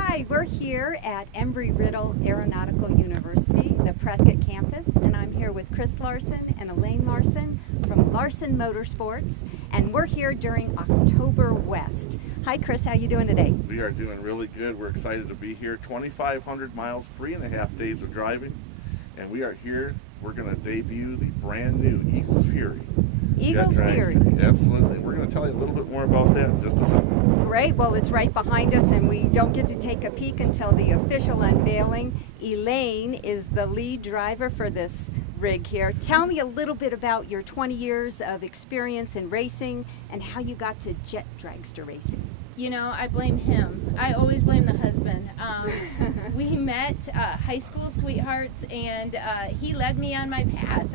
Hi, we're here at Embry-Riddle Aeronautical University, the Prescott campus, and I'm here with Chris Larsen and Elaine Larsen from Larsen Motorsports, and we're here during October West. Hi Chris, how you doing today? We are doing really good. We're excited to be here. 2,500 miles, 3.5 days of driving, and we are here. We're going to debut the brand new Eagles Fury. Eagles Fury. Absolutely. We're going to tell you a little bit more about that in just a second. Great. Well, it's right behind us, and we don't get to take a peek until the official unveiling. Elaine is the lead driver for this rig here. Tell me a little bit about your 20 years of experience in racing and how you got to jet dragster racing. You know, I blame him. I always blame the husband. We met high school sweethearts, and he led me on my path.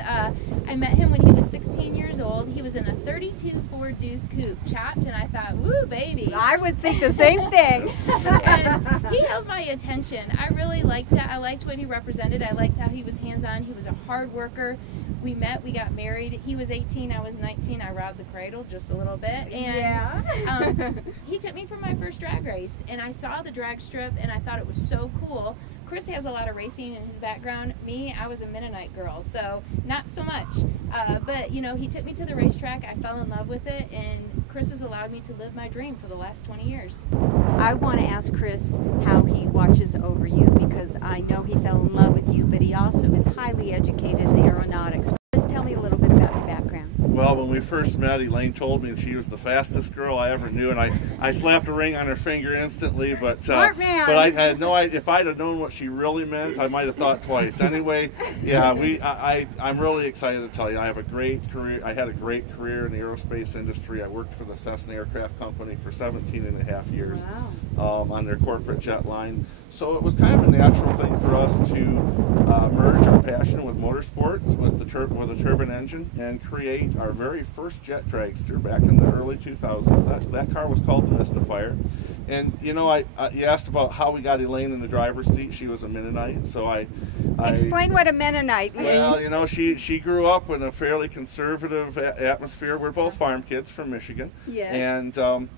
I met him when he was 16 years old. He was in a 32 Ford Deuce Coupe, chopped, and I thought, woo, baby. I would think the same thing. And he held my attention. I really liked it. I liked what he represented. I liked how he was hands-on. He was a hard worker. We met, we got married. He was 18, I was 19. I robbed the cradle just a little bit. And yeah. He took me for my first drag race, and I saw the drag strip, and I thought it was so cool. Chris has a lot of racing in his background. Me, I was a Mennonite girl, so not so much. But, you know, he took me to the racetrack. I fell in love with it, and Chris has allowed me to live my dream for the last 20 years. I want to ask Chris how he watches over you, because I know he fell in love with you, but he also is highly educated in aeronautics. Chris, tell me a little bit about your background. Well, when we first met, Elaine told me she was the fastest girl I ever knew, and I slapped a ring on her finger instantly. But Smart man. But I had no idea. If I'd have known what she really meant, I might have thought twice. Anyway, yeah, I'm really excited to tell you I have a great career. I had a great career in the aerospace industry. I worked for the Cessna Aircraft Company for 17.5 years. Wow. On their corporate jet line. So it was kind of a natural thing for us to merge our passion with motorsports, with a turbine engine, and create our very first jet dragster back in the early 2000s. That car was called the Mystifier. And you know, you asked about how we got Elaine in the driver's seat. She was a Mennonite, so I explain what a Mennonite means. Well, you know, she grew up in a fairly conservative atmosphere. We're both farm kids from Michigan. Yes. And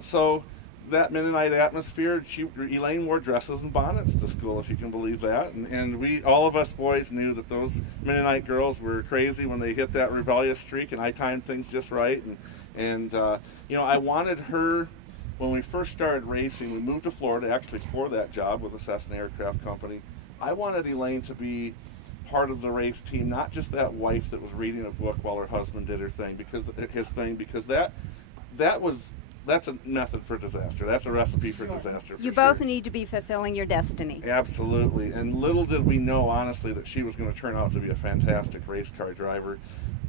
so that Mennonite atmosphere, Elaine wore dresses and bonnets to school, if you can believe that. And all of us boys knew that those Mennonite girls were crazy when they hit that rebellious streak, and I timed things just right. And you know, I wanted her, when we first started racing, we moved to Florida actually for that job with the Cessna Aircraft Company. I wanted Elaine to be part of the race team, not just that wife that was reading a book while her husband did his thing, because that's a method for disaster. That's a recipe for disaster. You both need to be fulfilling your destiny. Absolutely. And little did we know, honestly, that she was going to turn out to be a fantastic race car driver.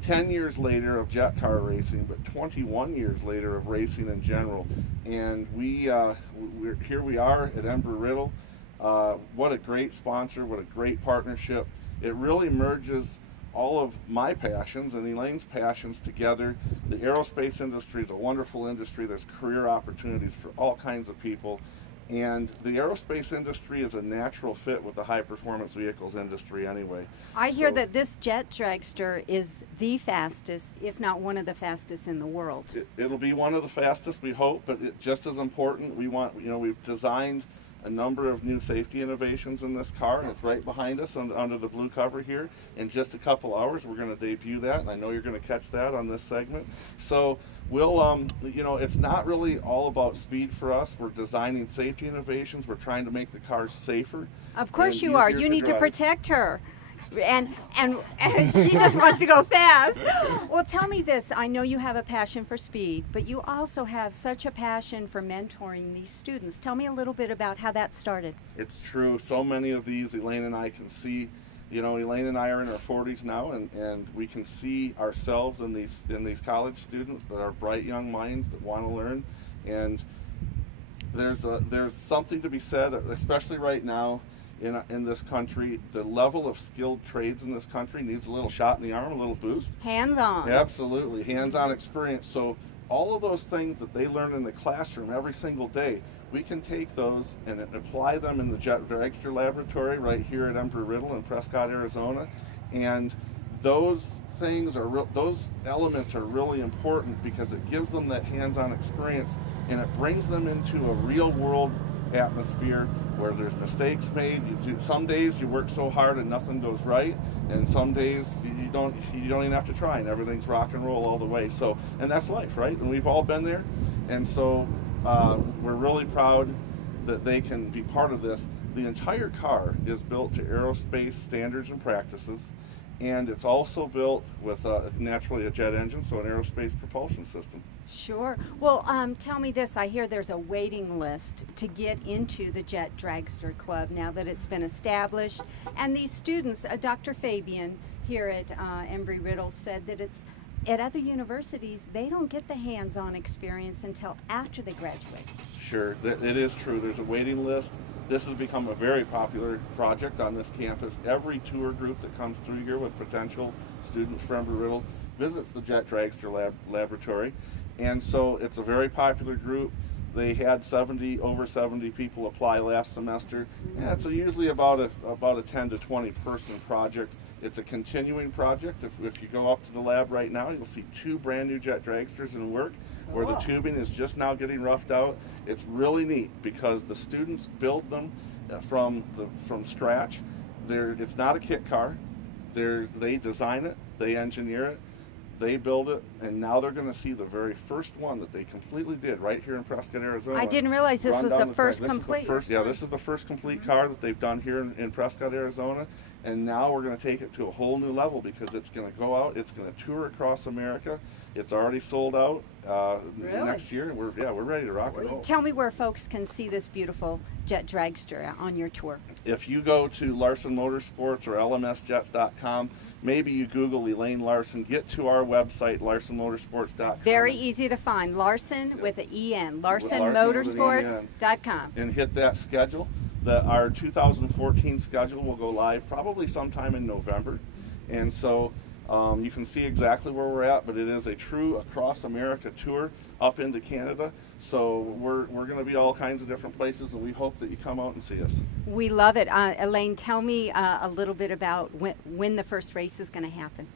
10 years later of jet car racing, but 21 years later of racing in general. And here we are at Embry-Riddle. What a great sponsor, what a great partnership. It really merges all of my passions and Elaine's passions together. The aerospace industry is a wonderful industry. There's career opportunities for all kinds of people. And the aerospace industry is a natural fit with the high performance vehicles industry anyway. I hear that this jet dragster is the fastest, if not one of the fastest in the world. It'll be one of the fastest, we hope, but just as important, we've designed a number of new safety innovations in this car, and it's right behind us under the blue cover here. In just a couple hours, we're going to debut that, and I know you're going to catch that on this segment. So we'll, you know, it's not really all about speed for us. We're designing safety innovations. We're trying to make the cars safer. Of course you are. You need to protect her. And she just wants to go fast. Well, tell me this. I know you have a passion for speed, but you also have such a passion for mentoring these students. Tell me a little bit about how that started. It's true. So many of these Elaine and I can see. You know, Elaine and I are in our 40s now, and we can see ourselves in these college students that are bright young minds that want to learn. And there's something to be said, especially right now. In this country, the level of skilled trades in this country needs a little shot in the arm, a little boost. Hands-on. Absolutely, hands-on experience. So all of those things that they learn in the classroom every single day, we can take those and apply them in the Jet Dragster laboratory right here at Embry-Riddle in Prescott, Arizona. And those those elements are really important because it gives them that hands-on experience, and it brings them into a real-world atmosphere where there's mistakes made. Some days you work so hard and nothing goes right, and some days you don't even have to try and everything's rock and roll all the way. So, and that's life, right? And we've all been there, and so we're really proud that they can be part of this. The entire car is built to aerospace standards and practices, and it's also built with naturally a jet engine, so an aerospace propulsion system. Sure. Well, tell me this. I hear there's a waiting list to get into the Jet Dragster Club now that it's been established. And these students, Dr. Fabian here at Embry-Riddle said that it's at other universities, they don't get the hands-on experience until after they graduate. Sure, it is true. There's a waiting list. This has become a very popular project on this campus. Every tour group that comes through here with potential students from Embry-Riddle visits the Jet Dragster laboratory. And so it's a very popular group. They had over 70 people apply last semester. And it's usually about a 10 to 20 person project. It's a continuing project. If you go up to the lab right now, you'll see 2 brand new Jet Dragsters in work, where the tubing is just now getting roughed out. It's really neat because the students build them from scratch. It's not a kit car. They design it, they engineer it, they build it, and now they're going to see the very first one that they completely did right here in Prescott, Arizona. I didn't realize this was the first complete. This is the first complete car that they've done here in Prescott, Arizona, and now we're going to take it to a whole new level because it's going to go out, it's going to tour across America. It's already sold out next year, and we're ready to rock and roll. Tell me where folks can see this beautiful Jet Dragster on your tour. If you go to Larsen Motorsports or lmsjets.com, maybe you Google Elaine Larsen, get to our website, larsenmotorsports.com. Very easy to find. Larsen with an E-N, larsenmotorsports.com. And hit that schedule. Our 2014 schedule will go live probably sometime in November. And so you can see exactly where we're at, but it is a true across America tour up into Canada. So we're going to be all kinds of different places, and we hope that you come out and see us. We love it. Elaine, tell me a little bit about when the first race is going to happen.